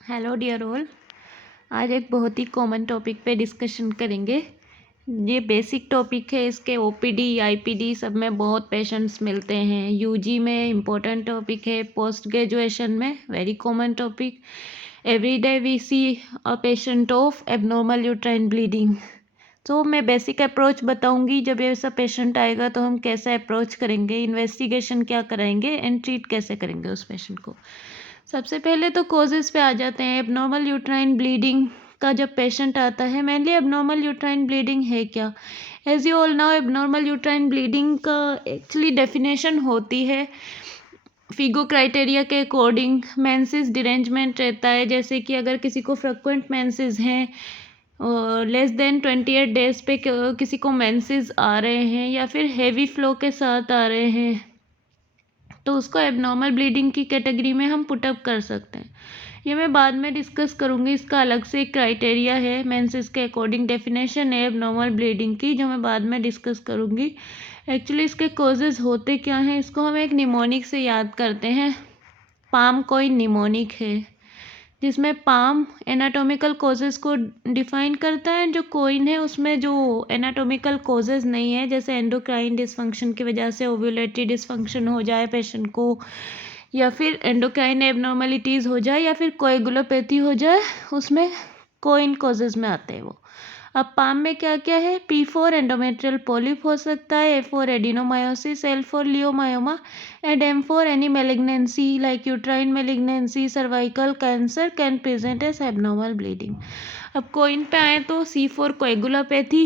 Hello dear all. आज एक बहुत ही कॉमन टॉपिक पे डिस्कशन करेंगे। ये बेसिक टॉपिक है, इसके ओपीडी आईपीडी सब में बहुत पेशेंट्स मिलते हैं। यूजी में इम्पोर्टेंट टॉपिक है, पोस्ट ग्रेजुएशन में very common topic. Every day we see a patient of abnormal uterine bleeding. तो मैं बेसिक अप्रोच बताऊंगी, जब ऐसा पेशेंट आएगा तो हम कैसे अप्रोच करेंगे, इन्वेस्टिगेशन क्या कराएंगे एंड ट्रीट कैसे करेंगे उस पेशेंट को। सबसे पहले तो कॉजेज़ पे आ जाते हैं। एबनॉर्मल यूट्राइन ब्लीडिंग का जब पेशेंट आता है, मेनली एबनॉर्मल यूट्राइन ब्लीडिंग है क्या। As you all now, abnormal uterine bleeding का एक्चुअली डेफिनेशन होती है फिगो क्राइटेरिया के अकॉर्डिंग। मेंसेस डिरेंजमेंट रहता है, जैसे कि अगर किसी को फ्रिक्वेंट मेंसेस हैं और लेस देन 28 डेज पे किसी को मेंसेस आ रहे हैं या फिर हेवी फ्लो के साथ आ रहे हैं, तो उसको एबनॉर्मल ब्लीडिंग की कैटेगरी में हम पुटअप कर सकते हैं। ये मैं बाद में डिस्कस करूँगी, इसका अलग से एक क्राइटेरिया है, मेंसेस के अकॉर्डिंग डेफिनेशन है एबनॉर्मल ब्लीडिंग की, जो मैं बाद में डिस्कस करूँगी। एक्चुअली इसके कॉजेज़ होते क्या हैं, इसको हम एक निमोनिक से याद करते हैं। पाम कोइन निमोनिक है, जिसमें पाम एनाटॉमिकल कॉजेज़ को डिफाइन करता है। जो कोइन है उसमें जो एनाटॉमिकल कॉजेज़ नहीं है, जैसे एंडोक्राइन डिसफंक्शन की वजह से ओव्यूलेटरी डिसफंक्शन हो जाए पेशेंट को, या फिर एंडोक्राइन एबनॉर्मलिटीज़ हो जाए, या फिर कोएगुलोपैथी हो जाए, उसमें कोइन कॉजेज़ में आते हैं वो। अब पाम में क्या क्या है, P4 एंडोमेट्रियल पॉलिप हो सकता है, A4 adenomyosis, L4 leiomyoma and M4 any malignancy like uterine malignancy, cervical cancer can present as abnormal bleeding. अब कोइन पे आए तो C4 coagulopathy,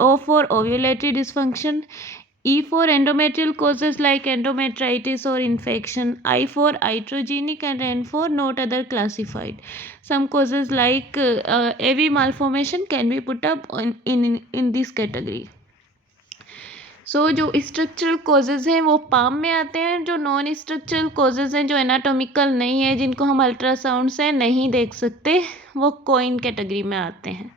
O4 ovulatory dysfunction, E4 endometrial causes like endometritis or infection, I4 iatrogenic and N4 not other classified. Some causes like AV malformation can be put up in this category. सो जो structural causes हैं वो palm में आते हैं। जो non structural causes हैं, जो anatomical नहीं है, जिनको हम अल्ट्रासाउंड से नहीं देख सकते, वो कोइन कैटेगरी में आते हैं।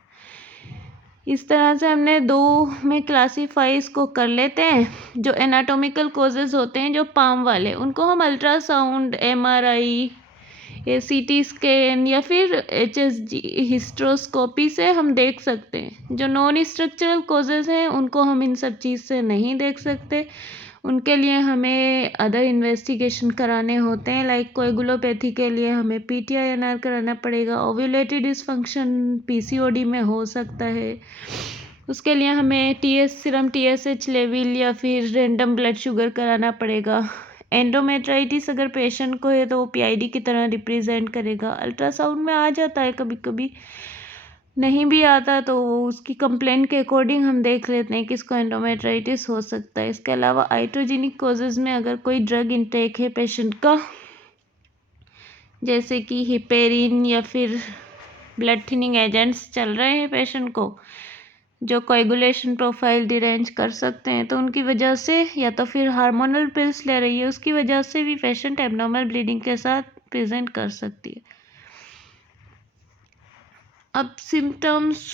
इस तरह से हमने दो में क्लासीफाई इसको कर लेते हैं। जो एनाटॉमिकल कॉजेज़ होते हैं, जो पाम वाले, उनको हम अल्ट्रासाउंड, एमआरआई, सीटी स्कैन या फिर एचएसजी हिस्ट्रोस्कोपी से हम देख सकते हैं। जो नॉन स्ट्रक्चरल कॉजेज़ हैं उनको हम इन सब चीज़ से नहीं देख सकते। उनके लिए हमें अदर इन्वेस्टिगेशन कराने होते हैं, लाइक कोएगुलोपैथी के लिए हमें पीटीआईएनआर कराना पड़ेगा। ओव्यूलेटरी डिसफंक्शन पीसीओडी में हो सकता है, उसके लिए हमें सीरम टीएसएच लेवल या फिर रैंडम ब्लड शुगर कराना पड़ेगा। एंडोमेट्राइटिस अगर पेशेंट को है तो वो पीआईडी की तरह रिप्रेजेंट करेगा। अल्ट्रासाउंड में आ जाता है, कभी कभी नहीं भी आता तो उसकी कंप्लेन के अकॉर्डिंग हम देख लेते हैं कि इसको एंडोमेट्राइटिस हो सकता है। इसके अलावा आइट्रोजेनिक कॉजेज़ में अगर कोई ड्रग इंटेक है पेशेंट का, जैसे कि हिपेरिन या फिर ब्लड थिनिंग एजेंट्स चल रहे हैं पेशेंट को, जो कोएगुलेशन प्रोफाइल डिरेंज कर सकते हैं, तो उनकी वजह से, या तो फिर हार्मोनल पिल्स ले रही है उसकी वजह से भी पेशेंट एबनॉर्मल ब्लीडिंग के साथ प्रेजेंट कर सकती है। अब symptoms,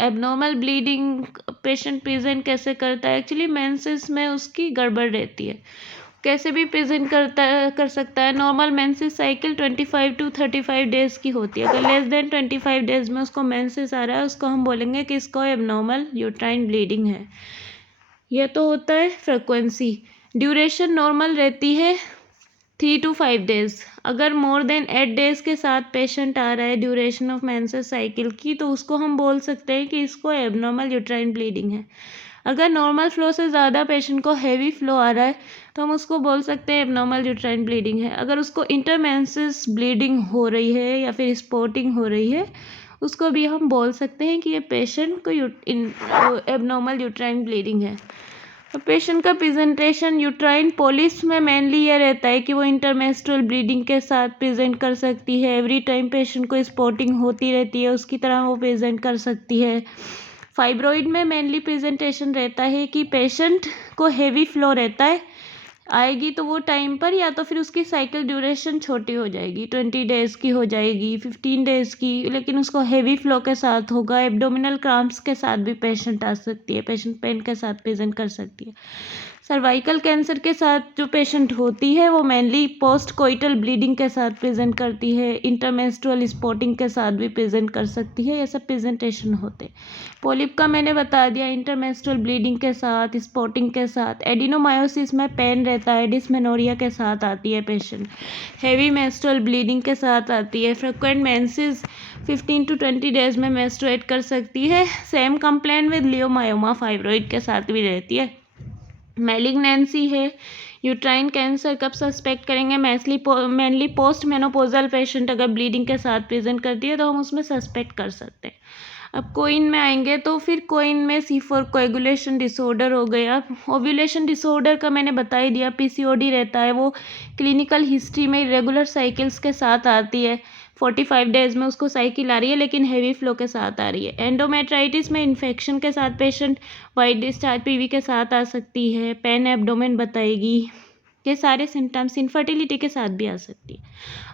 abnormal bleeding patient present कैसे करता है। एक्चुअली मेंसेस में उसकी गड़बड़ रहती है, कैसे भी प्रेजेंट कर सकता है। Normal menses cycle 25 to 35 days की होती है। अगर लेस देन 25 डेज़ में उसको मेंसेस आ रहा है, उसको हम बोलेंगे कि इसको एबनॉर्मल यूट्राइन ब्लीडिंग है। यह तो होता है फ्रिक्वेंसी। ड्यूरेशन नॉर्मल रहती है 3 to 5 डेज़। अगर मोर देन 8 डेज़ के साथ पेशेंट आ रहा है ड्यूरेशन ऑफ मेंसेस साइकिल की, तो उसको हम बोल सकते हैं कि इसको एबनॉर्मल यूट्राइन ब्लीडिंग है। अगर नॉर्मल फ्लो से ज़्यादा पेशेंट को हैवी फ्लो आ रहा है, तो हम उसको बोल सकते हैं एबनॉर्मल यूट्राइन ब्लीडिंग है। अगर उसको इंटरमेंसेस ब्लीडिंग हो रही है या फिर स्पॉटिंग हो रही है, उसको भी हम बोल सकते हैं कि ये पेशेंट को एबनॉर्मल यूट्राइन ब्लीडिंग है। तो पेशेंट का प्रेजेंटेशन यूट्राइन पॉलिप्स में मेनली यह रहता है कि वो इंटरमेंस्ट्रुअल ब्लीडिंग के साथ प्रेजेंट कर सकती है। एवरी टाइम पेशेंट को स्पॉटिंग होती रहती है, उसकी तरह वो प्रेजेंट कर सकती है। फाइब्रॉइड में मेनली प्रेजेंटेशन रहता है कि पेशेंट को हेवी फ्लो रहता है, आएगी तो वो टाइम पर, या तो फिर उसकी साइकिल ड्यूरेशन छोटी हो जाएगी, 20 डेज़ की हो जाएगी, 15 डेज़ की, लेकिन उसको हेवी फ्लो के साथ होगा। एब्डोमिनल क्रैम्प्स के साथ भी पेशेंट आ सकती है, पेशेंट पेन के साथ प्रेजेंट कर सकती है। सर्वाइकल कैंसर के साथ जो पेशेंट होती है वो मेनली पोस्ट कोइटल ब्लीडिंग के साथ प्रेजेंट करती है, इंटरमेंस्ट्रुअल स्पॉटिंग के साथ भी प्रेजेंट कर सकती है, ये सब प्रेजेंटेशन होते हैं। पोलिप का मैंने बता दिया, इंटरमेंस्ट्रुअल ब्लीडिंग के साथ, स्पॉटिंग के साथ, एडिनोमायोसिस में पेन रहता है, डिस्मेनोरिया के साथ आती है पेशेंट, हेवी मेंस्ट्रुअल ब्लीडिंग के साथ आती है, फ्रिक्वेंट मेंसेस 15 to 20 डेज में मेंस्ट्रुएट कर सकती है, same complaint with leiomyoma fibroid के साथ भी रहती है। मैलिग्नेंसी है, यूट्राइन कैंसर कब सस्पेक्ट करेंगे, मेनली पोस्ट मेनोपोजल पेशेंट अगर ब्लीडिंग के साथ प्रेजेंट करती है तो हम उसमें सस्पेक्ट कर सकते हैं। अब कोइन में आएंगे तो फिर कोइन में C4 कोएगुलेशन डिसऑर्डर हो गया, ओव्यूलेशन डिसऑर्डर का मैंने बता ही दिया, PCOD रहता है, वो क्लिनिकल हिस्ट्री में इरेगुलर साइकिल्स के साथ आती है, 45 डेज में उसको साइकिल आ रही है लेकिन हेवी फ्लो के साथ आ रही है। एंडोमेट्राइटिस में इन्फेक्शन के साथ पेशेंट वाइट डिस्चार्ज PV के साथ आ सकती है, पेन एब्डोमेन बताएगी, ये सारे सिम्टम्स। इनफर्टिलिटी के साथ भी आ सकती है।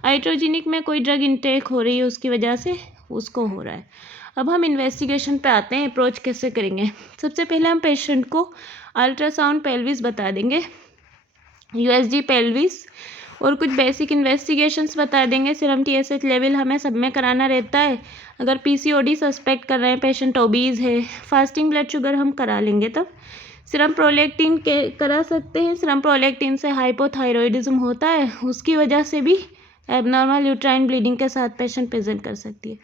आइट्रोजेनिक में कोई ड्रग इंटेक हो रही है उसकी वजह से उसको हो रहा है। अब हम इन्वेस्टिगेशन पे आते हैं, अप्रोच कैसे करेंगे। सबसे पहले हम पेशेंट को अल्ट्रासाउंड पेल्विस बता देंगे, USG पेल्विस, और कुछ बेसिक इन्वेस्टिगेशंस बता देंगे। सीरम TSH लेवल हमें सब में कराना रहता है। अगर PCOD सस्पेक्ट कर रहे हैं, पेशेंट ओबीज है, फास्टिंग ब्लड शुगर हम करा लेंगे। तब सीरम प्रोलैक्टिन के करा सकते हैं, सीरम प्रोलैक्टिन से हाइपोथायरॉयडिज्म होता है, उसकी वजह से भी एबनॉर्मल यूट्राइन ब्लीडिंग के साथ पेशेंट प्रेजेंट कर सकती है।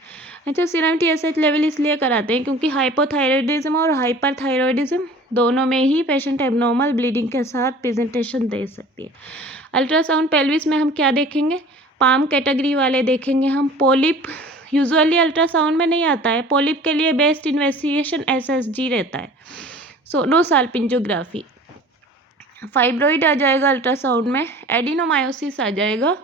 अच्छा, सीरम TSH लेवल इसलिए कराते हैं क्योंकि हाइपोथायरॉयडिज्म और हाइपरथायरॉयडिज्म दोनों में ही पेशेंट एबनॉर्मल ब्लीडिंग के साथ प्रेजेंटेशन दे सकती है। अल्ट्रासाउंड पेल्विस में हम क्या देखेंगे, पाम कैटेगरी वाले देखेंगे हम। पोलिप यूजुअली अल्ट्रासाउंड में नहीं आता है, पोलिप के लिए बेस्ट इन्वेस्टिगेशन SSG रहता है, सोनोसाल्पिंजोग्राफी। फाइब्रॉइड आ जाएगा अल्ट्रासाउंड में, एडिनोमायोसिस आ जाएगा,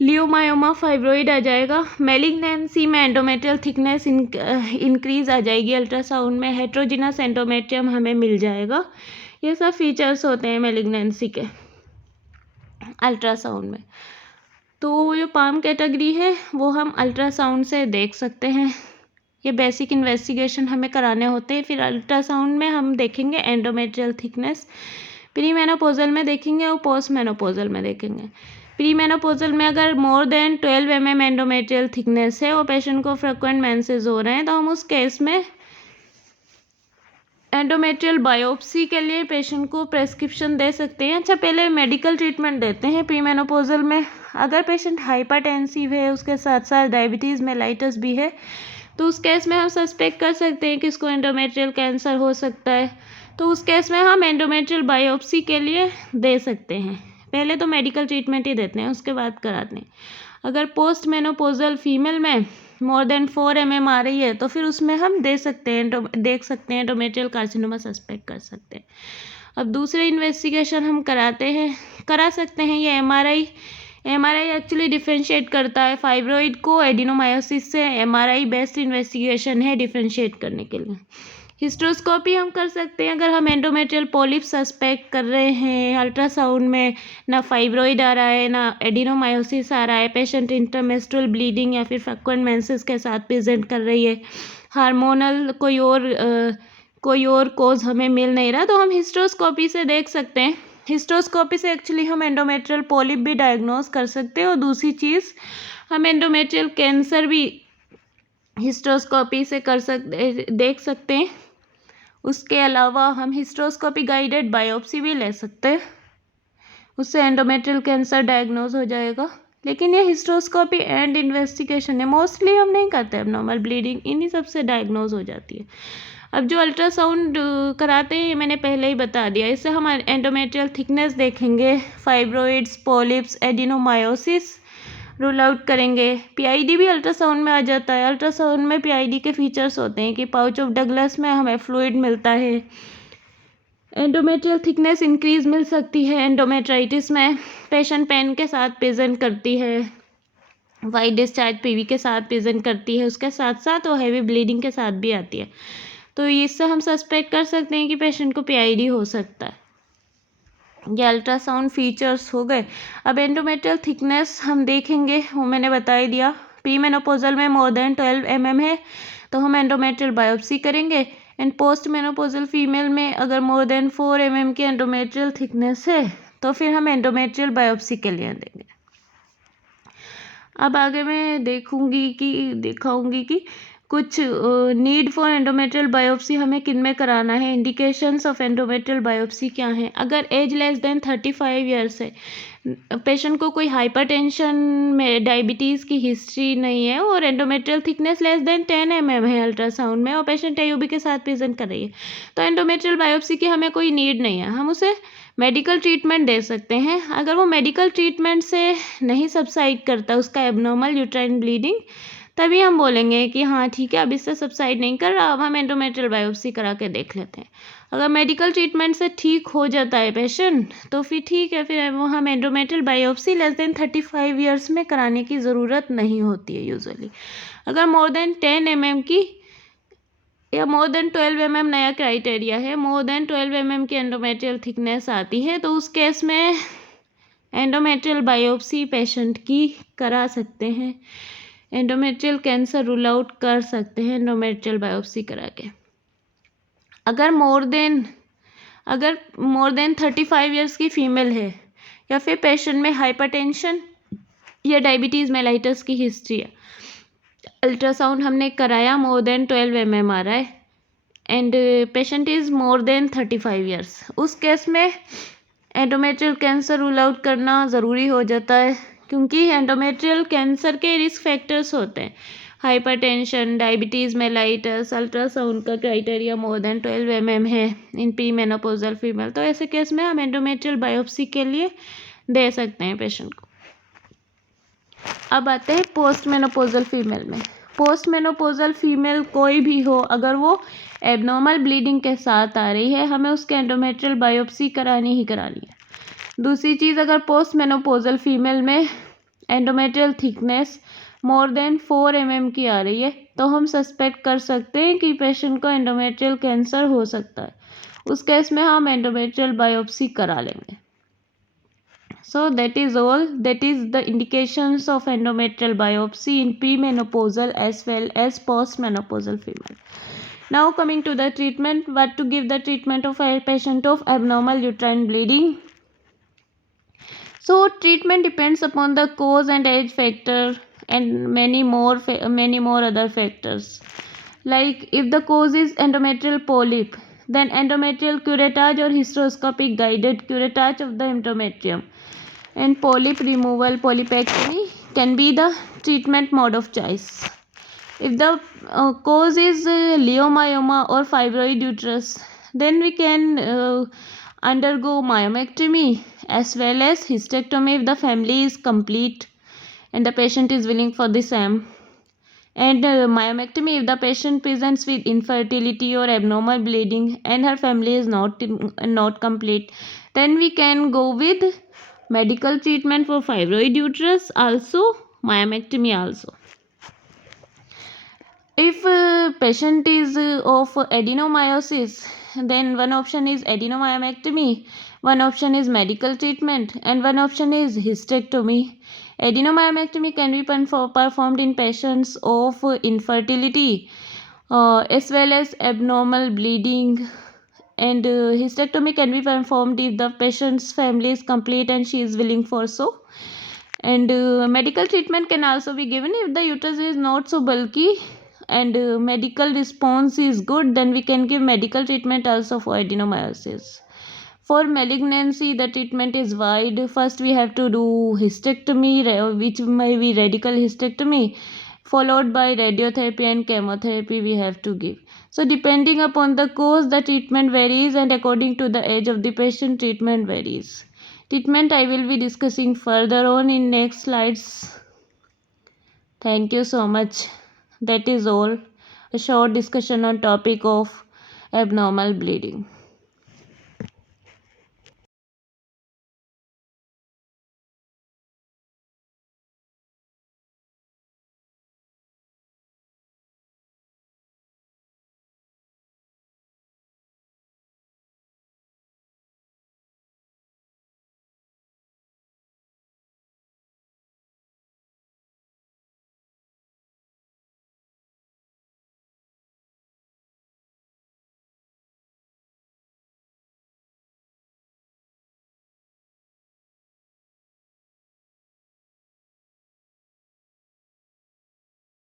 लियोमायोमा फाइब्रॉइड आ जाएगा, मैलिग्नेंसी में एंडोमेट्रियल थिकनेस इंक्रीज आ जाएगी अल्ट्रासाउंड में, हेट्रोजिनस एंडोमेट्रियम हमें मिल जाएगा। ये सब फीचर्स होते हैं मैलिग्नेंसी के अल्ट्रासाउंड में। तो वो जो पाम कैटेगरी है वो हम अल्ट्रासाउंड से देख सकते हैं। ये बेसिक इन्वेस्टिगेशन हमें कराने होते हैं। फिर अल्ट्रासाउंड में हम देखेंगे एंडोमेट्रियल थिकनेस, प्री मेनोपोजल में देखेंगे और पोस्ट मेनोपोजल में देखेंगे। प्री मेनोपोजल में अगर more than 12 mm endometrial thickness है और पेशेंट को फ्रिक्वेंट मेंसेस हो रहे हैं तो हम उस केस में एंडोमेट्रियल बायोप्सी के लिए पेशेंट को प्रेस्क्रिप्शन दे सकते हैं। अच्छा, पहले मेडिकल ट्रीटमेंट देते हैं प्री मेनोपोजल में। अगर पेशेंट हाइपरटेंसिव है, उसके साथ साथ डायबिटीज़ मेलाइटस भी है, तो उस केस में हम सस्पेक्ट कर सकते हैं कि इसको एंडोमेट्रियल कैंसर हो सकता है। तो उस केस में हम एंडोमेट्रियल बायोप्सी के लिए दे सकते हैं। पहले तो मेडिकल ट्रीटमेंट ही देते हैं, उसके बाद कराते हैं। अगर पोस्ट मेनोपोजल फीमेल में मोर देन 4 mm आ रही है तो फिर उसमें हम देख सकते हैं एंडोमेट्रियल कार्सिनोमा सस्पेक्ट कर सकते हैं। अब दूसरे इन्वेस्टिगेशन हम करा सकते हैं ये MRI एक्चुअली डिफ्रेंशिएट करता है फाइब्रॉइड को एडिनोमायोसिस से। MRI बेस्ट इन्वेस्टिगेशन है डिफ्रेंशिएट करने के लिए। हिस्ट्रोस्कोपी हम कर सकते हैं अगर हम एंडोमेट्रियल पॉलिप सस्पेक्ट कर रहे हैं। अल्ट्रासाउंड में ना फाइब्रॉइड आ रहा है ना एडिनोमायोसिस आ रहा है, पेशेंट इंटरमेंस्ट्रुअल ब्लीडिंग या फिर फ्रीक्वेंट मेंसेस के साथ प्रेजेंट कर रही है, हार्मोनल कोई और कोज हमें मिल नहीं रहा, तो हम हिस्ट्रोस्कोपी से देख सकते हैं। हिस्ट्रोस्कोपी से एक्चुअली हम एंडोमेट्रियल पॉलिप भी डायग्नोज कर सकते हैं और दूसरी चीज़ हम एंडोमेट्रियल कैंसर भी हिस्ट्रोस्कोपी से देख सकते हैं। उसके अलावा हम हिस्ट्रोस्कोपी गाइडेड बायोप्सी भी ले सकते हैं, उससे एंडोमेट्रियल कैंसर डायग्नोज हो जाएगा। लेकिन ये हिस्ट्रोस्कोपी एंड इन्वेस्टिगेशन है, मोस्टली हम नहीं करते, एब्नॉर्मल ब्लीडिंग इन्हीं सब से डायग्नोज हो जाती है। अब जो अल्ट्रासाउंड कराते हैं ये मैंने पहले ही बता दिया, इससे हम एंडोमेट्रियल थिकनेस देखेंगे, fibroids, polyps, adenomyosis rule out करेंगे। PID भी अल्ट्रासाउंड में आ जाता है। अल्ट्रासाउंड में PID के फीचर्स होते हैं कि पाउच ऑफ डगलस में हमें फ्लूइड मिलता है, एंडोमेट्रियल थिकनेस इंक्रीज मिल सकती है, एंडोमेट्राइटिस में पेशेंट पेन के साथ प्रेजेंट करती है, वाइट डिस्चार्ज PV के साथ प्रेजेंट करती है, उसके साथ साथ वो हैवी ब्लीडिंग के साथ भी आती है। तो इससे हम सस्पेक्ट कर सकते हैं कि पेशेंट को PID हो सकता है। ये अल्ट्रासाउंड फीचर्स हो गए। अब एंडोमेट्रियल थिकनेस हम देखेंगे, वो मैंने बता ही दिया। प्री मेनोपोजल में मोर देन 12 mm है तो हम एंडोमेट्रियल बायोप्सी करेंगे। एंड पोस्ट मेनोपोजल फीमेल में अगर मोर देन 4 mm की एंडोमेट्रियल थिकनेस है तो फिर हम एंडोमेट्रियल बायोप्सी के लिए देंगे। अब आगे मैं दिखाऊंगी कि कुछ नीड फॉर एंडोमेट्रियल बायोप्सी हमें किन में कराना है, इंडिकेशंस ऑफ एंडोमेट्रियल बायोप्सी क्या हैं। अगर एज लेस देन 35 ईयर्स है, पेशेंट को कोई हाइपरटेंशन में डायबिटीज़ की हिस्ट्री नहीं है और endometrial thickness less than 10 mm है अल्ट्रासाउंड में और पेशेंट AUB के साथ प्रेजेंट कर रही है, तो एंडोमेट्रियल बायोप्सी की हमें कोई नीड नहीं है, हम उसे मेडिकल ट्रीटमेंट दे सकते हैं। अगर वो मेडिकल ट्रीटमेंट से नहीं सबसाइड करता उसका एबनॉर्मल यूट्राइन ब्लीडिंग, तभी हम बोलेंगे कि हाँ ठीक है अब इससे सबसाइड नहीं कर रहा, अब हम एंडोमेट्रियल बायोप्सी करा के देख लेते हैं। अगर मेडिकल ट्रीटमेंट से ठीक हो जाता है पेशेंट तो फिर ठीक है, फिर वो हम endometrial biopsy less than 35 years में कराने की ज़रूरत नहीं होती है यूजुअली। अगर मोर देन 10 mm की या मोर देन 12 mm नया क्राइटेरिया है, मोर देन 12 mm की एंडोमेट्रियल थिकनेस आती है तो उस केस में एंडोमेट्रियल बायोप्सी पेशेंट की करा सकते हैं, एंडोमेट्रियल कैंसर रूल आउट कर सकते हैं एंडोमेट्रियल बायोप्सी करा के। अगर मोर देन 35 ईयर्स की फीमेल है या फिर पेशेंट में हाइपरटेंशन या डायबिटीज़ मेलाइटस की हिस्ट्री है, अल्ट्रासाउंड हमने कराया मोर देन 12 mm आ रहा है and patient is more than 35 years, उस केस में एंडोमेट्रियल कैंसर रूल आउट करना ज़रूरी हो जाता है, क्योंकि एंडोमेट्रियल कैंसर के रिस्क फैक्टर्स होते हैं हाइपरटेंशन, डायबिटीज़ मेलाइटस, अल्ट्रासाउंड का क्राइटेरिया मोर देन 12 mm है इन प्री मेनोपोजल फीमेल, तो ऐसे केस में हम एंडोमेट्रियल बायोप्सी के लिए दे सकते हैं पेशेंट को। अब आते हैं पोस्ट मेनोपोजल फीमेल में। पोस्ट मेनोपोजल फीमेल कोई भी हो, अगर वो एबनॉर्मल ब्लीडिंग के साथ आ रही है, हमें उसके एंडोमेट्रियल बायोप्सी करानी ही करानी है। दूसरी चीज़, अगर पोस्ट मेनोपोजल फीमेल में endometrial thickness more than 4 mm की आ रही है तो हम सस्पेक्ट कर सकते हैं कि पेशेंट को एंडोमेट्रियल कैंसर हो सकता है, उस केस में हम एंडोमेट्रियल बायोप्सी करा लेंगे। So that is all. That is the indications of endometrial biopsy in premenopausal as well as postmenopausal female. Now coming to the treatment, what to give the treatment of a patient of abnormal uterine bleeding. So treatment depends upon the cause and age factor and many more other factors. Like if the cause is endometrial polyp, then endometrial curettage or hysteroscopic guided curettage of the endometrium and polyp removal, polypectomy can be the treatment mode of choice. If the cause is leiomyoma or fibroid uterus, then we can undergo myomectomy as well as hysterectomy if the family is complete and the patient is willing for the same. And myomectomy if the patient presents with infertility or abnormal bleeding and her family is not complete, then we can go with medical treatment for fibroid uterus, also myomectomy also. If patient is of adenomyosis, then one option is adenomyomectomy, one option is medical treatment, and one option is hysterectomy. Adenomyomectomy can be performed in patients of infertility as well as abnormal bleeding, and hysterectomy can be performed if the patient's family is complete and she is willing for so. And medical treatment can also be given if the uterus is not so bulky and medical response is good, then we can give medical treatment also for adenomyosis. For malignancy, the treatment is wide. First we have to do hysterectomy, which may be radical hysterectomy, followed by radiotherapy and chemotherapy we have to give. So depending upon the cause, the treatment varies, and according to the age of the patient, treatment varies. Treatment I will be discussing further on in next slides. Thank you so much. That is all. A short discussion on topic of abnormal bleeding.